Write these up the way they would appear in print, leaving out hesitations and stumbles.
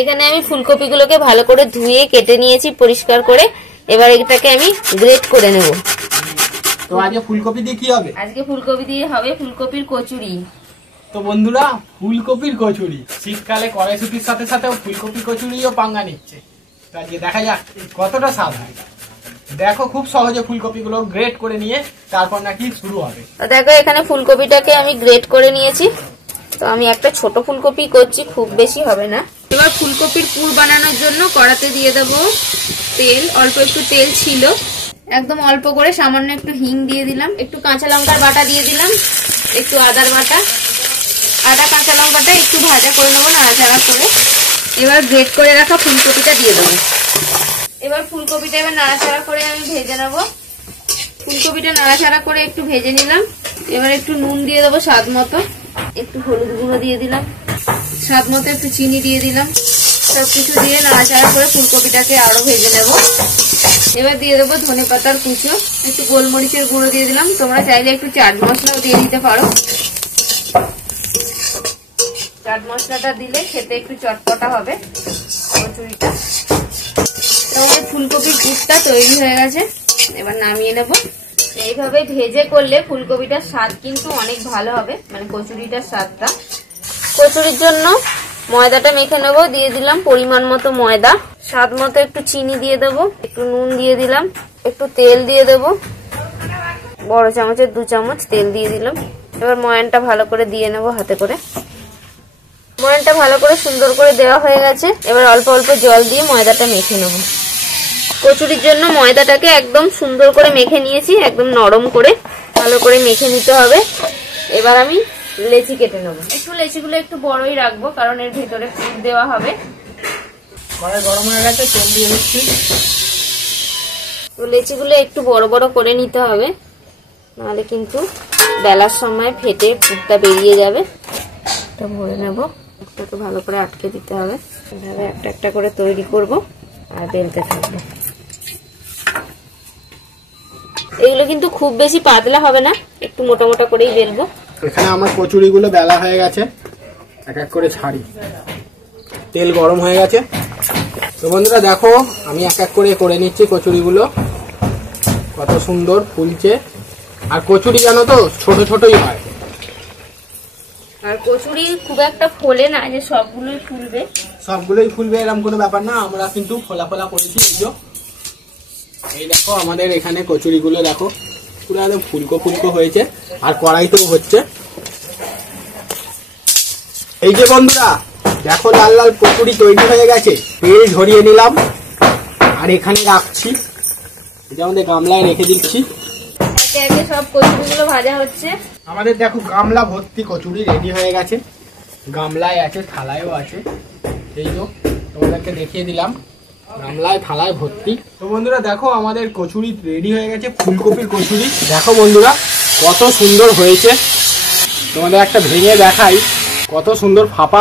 এখানে আমি ফুলকপিগুলোকে ভালো করে ধুয়ে কেটে নিয়েছি পরিষ্কার করে। এবার এটাকে আমি গ্রেট করে নেব। তো আজকে ফুলকপি দিয়ে কি হবে? আজকে ফুলকপি দিয়ে হবে ফুলকপির কচুরি। তো বন্ধুরা, ফুলকপির কচুরি শীতকালে কড়াইশুটির সাথে সাথেও ফুলকপি কচুরিও পাঙ্গা নিচ্ছে। তো আজকে দেখা যাক কতটা স্বাদ হয়। দেখো খুব সহজে ফুলকপিগুলো গ্রেট করে নিয়ে তারপর নাকি শুরু হবে। দেখো এখানে ফুলকপিটাকে আমি গ্রেট করে নিয়েছি। তো আমি একটা ছোট ফুলকপি করছি, খুব বেশি হবে না। এবার ফুলকপির পুর বানানোর জন্য কড়াতে দিয়ে দেবো তেল। অল্প একটু তেল ছিল, একদম অল্প করে সামান্য একটু হিং দিয়ে দিলাম, একটু কাঁচা লঙ্কার বাটা দিয়ে দিলাম, একটু আদার বাটা। আদা কাঁচা লঙ্কাটা একটু ভাজা করে নেবো নাড়াচাড়া করে। এবার গ্রেট করে রাখা ফুলকপিটা দিয়ে দেবো। এবার ফুলকপিটা নাড়াচাড়া করে আমি ভেজে নেবো। ফুলকপিটা নাড়াচাড়া করে একটু ভেজে নিলাম। এবার একটু নুন দিয়ে দেবো স্বাদ মতো, একটু হলুদ গুঁড়ো দিয়ে দিলাম, স্বাদ মতো একটু চিনি দিয়ে দিলাম। সবকিছু দিয়ে নাড়াচাড়া করে ফুলকপিটাকে আরো ভেজে নেব। এবার দিয়ে দেবো ধনে পাতার কুচো, একটু গোলমরিচের গুঁড়ো দিয়ে দিলাম। তোমরা চাইলে একটু চাট মশলাও দিয়ে দিতে পারো। চাট মশলাটা দিলে খেতে একটু চটপটা হবে কচুরিটা। তাহলে ফুলকপির পুরটা তৈরি হয়ে গেছে, এবার নামিয়ে নেব। এইভাবে ভেজে করলে ফুলকপিটার স্বাদ কিন্তু অনেক ভালো হবে, মানে কচুরিটার স্বাদটা। কচুরির জন্য ময়দাটা মেখে নেব। দিয়ে দিলাম পরিমাণ মতো ময়দা, স্বাদ মতো একটু চিনি দিয়ে দেবো, একটু নুন দিয়ে দিলাম, একটু তেল দিয়ে দেবো, বড় চামচের 2 চামচ তেল দিয়ে দিলাম। এবার ময়ানটা ভালো করে দিয়ে নেব হাতে করে। ময়ানটা ভালো করে সুন্দর করে দেওয়া হয়ে গেছে। এবার অল্প অল্প জল দিয়ে ময়দাটা মেখে নেব। কচুরির জন্য ময়দাটাকে একদম সুন্দর করে মেখে নিয়েছি, একদম নরম করে ভালো করে মেখে নিতে হবে। এবার আমি লেচি কেটে নেব। একটু লেচিগুলো একটু বড়ই রাখবো, কারণ এর ভিতরে পুর দেওয়া হবে। কড়াই গরম হয়ে গেছে, তেল দিয়ে দিচ্ছি। তো লেচিগুলো একটু বড় বড় করে নিতে হবে, নাহলে কিন্তু বেলার সময় ফেটে পুরটা বেরিয়ে যাবে। এটা ভরে নেব, পুরটাকে ভালো করে আটকে দিতে হবে। এভাবে একটা একটা করে তৈরি করব আর বেলতে থাকবো। এগুলো কিন্তু খুব বেশি পাতলা হবে না, একটু মোটা মোটা করেই বেলবো। এখানে আমার কচুরিগুলো বেলা হয়ে গেছে, এক এক করে ছাড়ি। তেল গরম হয়ে গেছে। তো বন্ধুরা দেখো, আমি এক এক করে নিচ্ছি কচুরিগুলো। কত সুন্দর ফুলছে। আর কচুরি জানো তো ছোট ছোটই হয়, আর কচুরি খুব একটা ফোলে না যে সবগুলোই ফুলবে। সবগুলোই ফুলবে এরকম কোনো ব্যাপার না। আমরা কিন্তু ফোলা ফোলা করেছি। এই দেখো আমাদের এখানে কচুরিগুলো দেখো পুরো একদম ফুলকো ফুলকো হয়েছে, আর কড়াইতেও হচ্ছে। এই যে বন্ধুরা দেখো, লাল লাল কচুরি তৈরি হয়ে গেছে। তেল ঝরিয়ে নিলাম আর এখানে রাখছি, এটা আমাদের গামলায় রেখে দিচ্ছি। একে একে সব কচুরিগুলো ভাজা হচ্ছে। আমাদের দেখো গামলা ভর্তি কচুরি রেডি হয়ে গেছে। গামলায় আছে, থালায়ও আছে। এই তো তোমাদেরকে দেখিয়ে দিলাম, গামলায় থালায় ভর্তি। তো বন্ধুরা দেখো আমাদের কচুরি রেডি হয়ে গেছে, ফুলকপির কচুরি। দেখো বন্ধুরা কত সুন্দর হয়েছে। তোমাদের একটা ভেঙে দেখাই, কত সুন্দর ফাঁপা।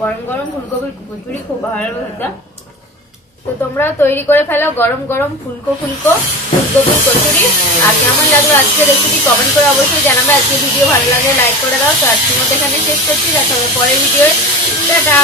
গরম গরম ফুলকপির কচুরি খুব ভালো খেতে। তো তোমরা তৈরি করে ফেলো গরম গরম ফুলকপির কচুরি। আর কেমন লাগলো আজকের রেসিপি কমেন্ট করে অবশ্যই জানাবে। আজকে ভিডিও ভালো লাগলে লাইক করে দাও। তো আজকের মতো এখানে শেষ করছি, দেখা হবে পরের ভিডিও। টাটা।